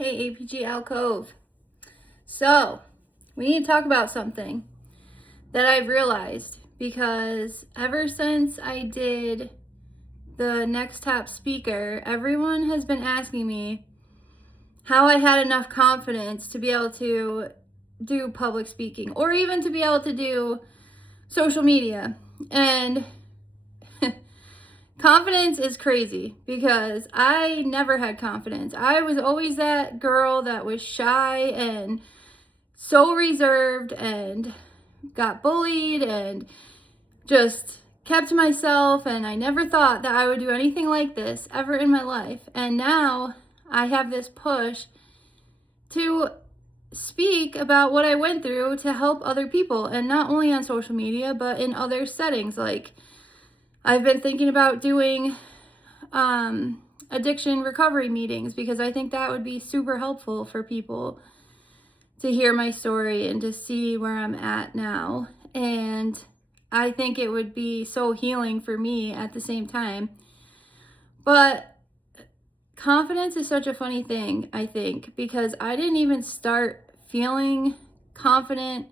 Hey, APG Alcove. So, we need to talk about something that I've realized because ever since I did the Next Top Speaker, everyone has been asking me how I had enough confidence to be able to do public speaking or even to be able to do social media. And confidence is crazy because I never had confidence. I was always that girl that was shy and so reserved and got bullied and just kept to myself, and I never thought that I would do anything like this ever in my life. And now I have this push to speak about what I went through to help other people, and not only on social media but in other settings. Like, I've been thinking about doing addiction recovery meetings because I think that would be super helpful for people to hear my story and to see where I'm at now. And I think it would be so healing for me at the same time. But confidence is such a funny thing, I think, because I didn't even start feeling confident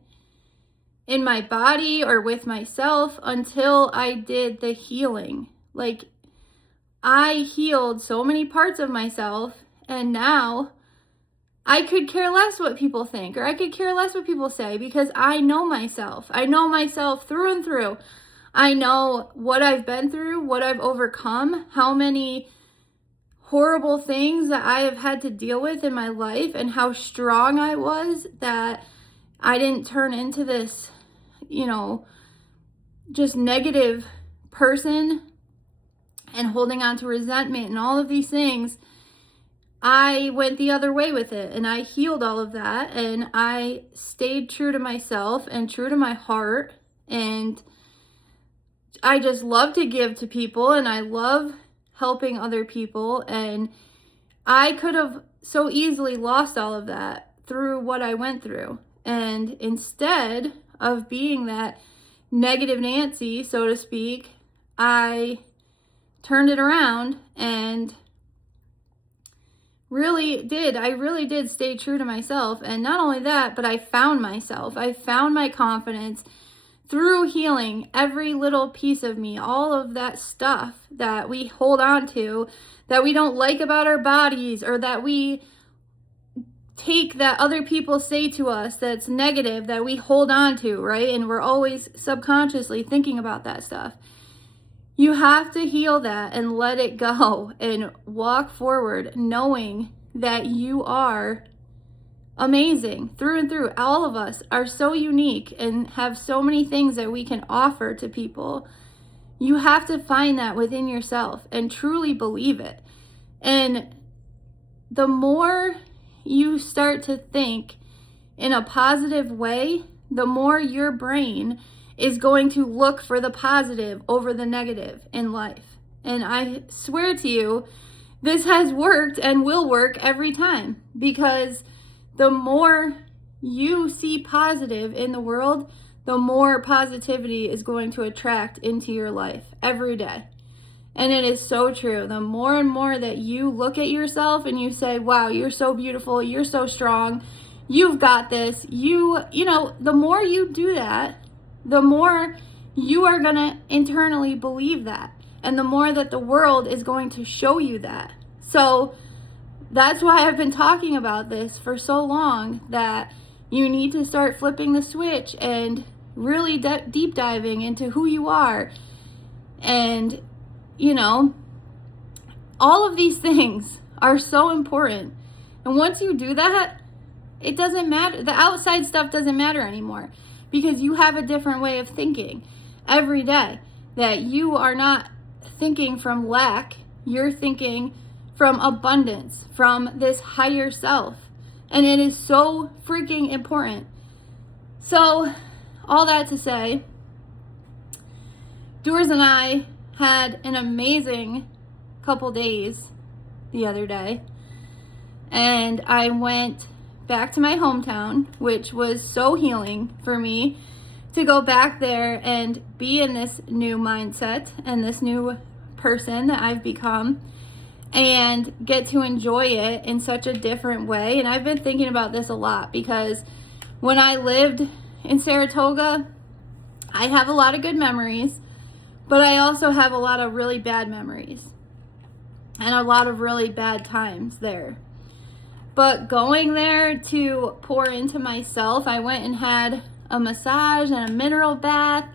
in my body or with myself until I did the healing. Like, I healed so many parts of myself, and now I could care less what people think, or I could care less what people say, because I know myself. I know myself through and through. I know what I've been through, what I've overcome, how many horrible things that I have had to deal with in my life, and how strong I was that I didn't turn into this, just negative person and holding on to resentment and all of these things. I went the other way with it, and I healed all of that, and I stayed true to myself and true to my heart, and I just love to give to people, and I love helping other people. And I could have so easily lost all of that through what I went through. And instead of being that negative Nancy, so to speak, I turned it around and I really did stay true to myself. And not only that, but I found myself. I found my confidence through healing every little piece of me, all of that stuff that we hold on to, that we don't like about our bodies, or that we take that other people say to us that's negative, that we hold on to, right? And we're always subconsciously thinking about that stuff. You have to heal that and let it go and walk forward knowing that you are amazing through and through. All of us are so unique and have so many things that we can offer to people. You have to find that within yourself and truly believe it. And the more you start to think in a positive way, the more your brain is going to look for the positive over the negative in life. And I swear to you, this has worked and will work every time, because the more you see positive in the world, the more positivity is going to attract into your life every day. And it is so true. The more and more that you look at yourself and you say, wow, you're so beautiful, you're so strong, you've got this, the more you do that, the more you are going to internally believe that. And the more that the world is going to show you that. So that's why I've been talking about this for so long, that you need to start flipping the switch and really deep diving into who you are. And, all of these things are so important. And once you do that, it doesn't matter. The outside stuff doesn't matter anymore, because you have a different way of thinking every day, that you are not thinking from lack. You're thinking from abundance, from this higher self. And it is so freaking important. So, all that to say, Doers and I had an amazing couple days the other day. And I went back to my hometown, which was so healing for me to go back there and be in this new mindset and this new person that I've become. and get to enjoy it in such a different way. And I've been thinking about this a lot because when I lived in Saratoga, I have a lot of good memories, but I also have a lot of really bad memories and a lot of really bad times there. But going there to pour into myself, I went and had a massage and a mineral bath,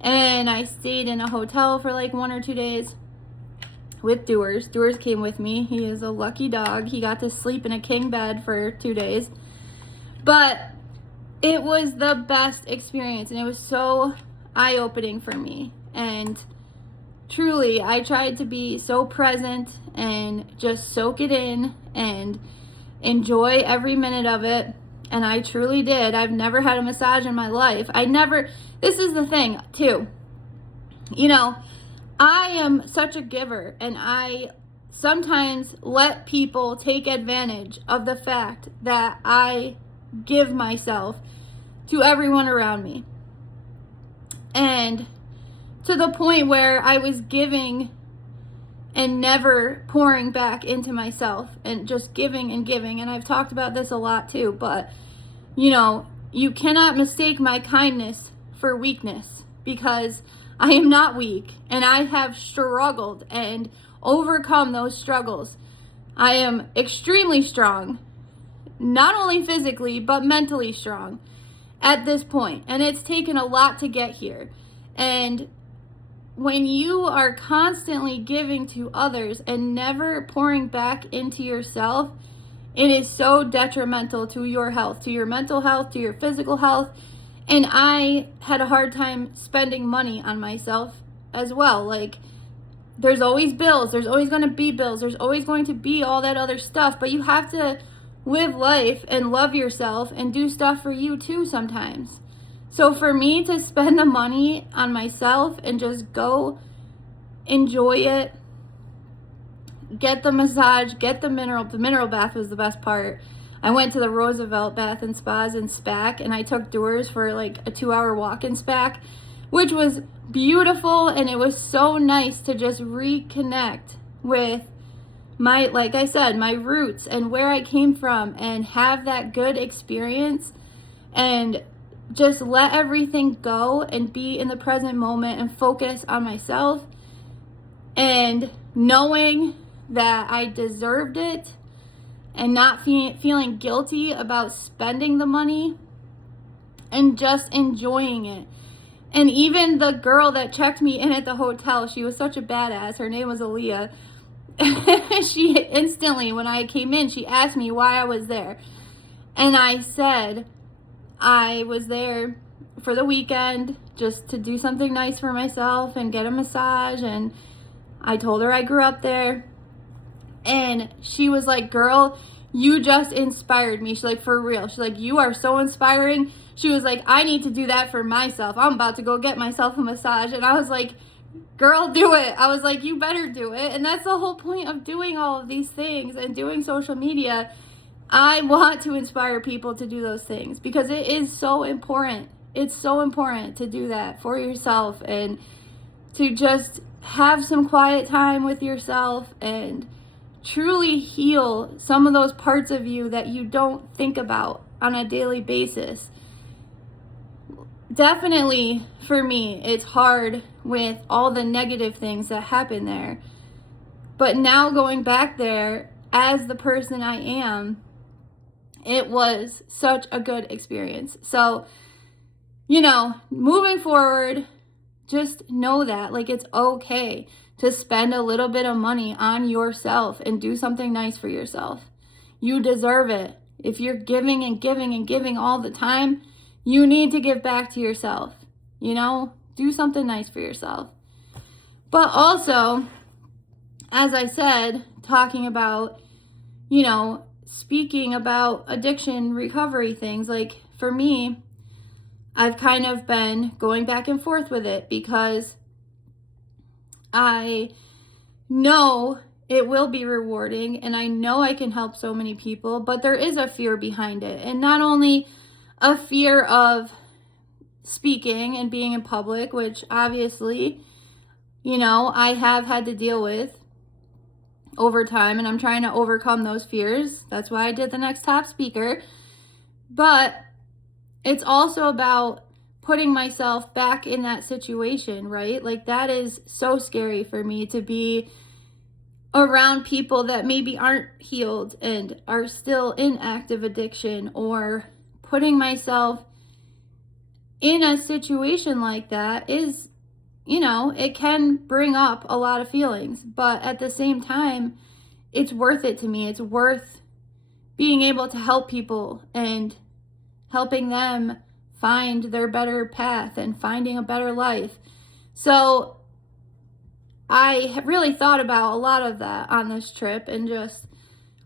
and I stayed in a hotel for like 1 or 2 days with Dewars. Dewars came with me. He is a lucky dog. He got to sleep in a king bed for 2 days. But it was the best experience, and it was so eye-opening for me. And truly, I tried to be so present and just soak it in and enjoy every minute of it. And I truly did. I've never had a massage in my life. This is the thing, too. You know, I am such a giver, and I sometimes let people take advantage of the fact that I give myself to everyone around me. And to the point where I was giving and never pouring back into myself and just giving and giving. And I've talked about this a lot too, but you know, you cannot mistake my kindness for weakness, because I am not weak, and I have struggled and overcome those struggles. I am extremely strong, not only physically, but mentally strong at this point. And it's taken a lot to get here. And when you are constantly giving to others and never pouring back into yourself, it is so detrimental to your health, to your mental health, to your physical health. And I had a hard time spending money on myself as well. Like, there's always bills. There's always going to be bills. There's always going to be all that other stuff. But you have to live life and love yourself and do stuff for you too sometimes. So for me to spend the money on myself and just go enjoy it, get the massage, get the mineral bath was the best part. I went to the Roosevelt Bath and Spas in SPAC, and I took Dewars for like a 2-hour walk in SPAC, which was beautiful. And it was so nice to just reconnect with my, like I said, my roots and where I came from, and have that good experience and just let everything go and be in the present moment and focus on myself, and knowing that I deserved it, and not feeling guilty about spending the money, and just enjoying it. And even the girl that checked me in at the hotel, she was such a badass. Her name was Aaliyah. She instantly, when I came in, she asked me why I was there. And I said I was there for the weekend just to do something nice for myself and get a massage. And I told her I grew up there. And she was like, girl, you just inspired me. She's like, for real. She's like, you are so inspiring. She was like, I need to do that for myself. I'm about to go get myself a massage. And I was like, girl, do it. I was like, you better do it. And that's the whole point of doing all of these things and doing social media. I want to inspire people to do those things because it is so important. It's so important to do that for yourself and to just have some quiet time with yourself and truly heal some of those parts of you that you don't think about on a daily basis. Definitely for me, it's hard with all the negative things that happen there. But now going back there as the person I am, it was such a good experience. So, you know, moving forward, just know that, like, it's okay to spend a little bit of money on yourself and do something nice for yourself. You deserve it. If you're giving and giving and giving all the time, you need to give back to yourself. You know, do something nice for yourself. But also, as I said, talking about, you know, speaking about addiction recovery things, like for me, I've kind of been going back and forth with it because I know it will be rewarding and I know I can help so many people, but there is a fear behind it. And not only a fear of speaking and being in public, which obviously, you know, I have had to deal with. over time, and I'm trying to overcome those fears. That's why I did the Next Top Speaker. But it's also about putting myself back in that situation, right? Like, that is so scary for me, to be around people that maybe aren't healed and are still in active addiction, or putting myself in a situation like that is, it can bring up a lot of feelings, but at the same time, it's worth it to me. It's worth being able to help people and helping them find their better path and finding a better life. So I have really thought about a lot of that on this trip, and just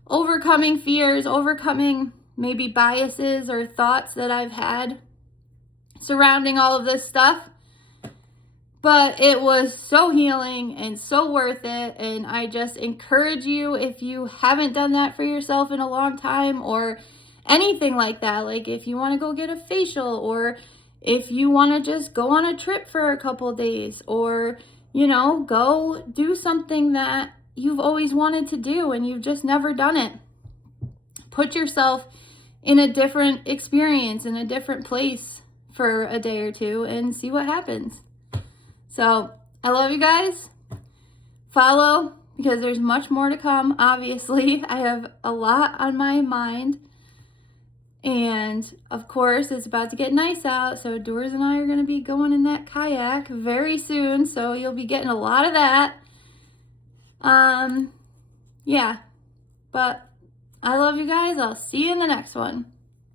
overcoming fears, overcoming maybe biases or thoughts that I've had surrounding all of this stuff. But it was so healing and so worth it. And I just encourage you, if you haven't done that for yourself in a long time, or anything like that, like if you want to go get a facial, or if you want to just go on a trip for a couple days, or, go do something that you've always wanted to do and you've just never done it. Put yourself in a different experience, in a different place for a day or two, and see what happens. So I love you guys. Follow, because there's much more to come. Obviously, I have a lot on my mind. And of course, it's about to get nice out. So Doors and I are going to be going in that kayak very soon. So you'll be getting a lot of that. Yeah. But I love you guys. I'll see you in the next one.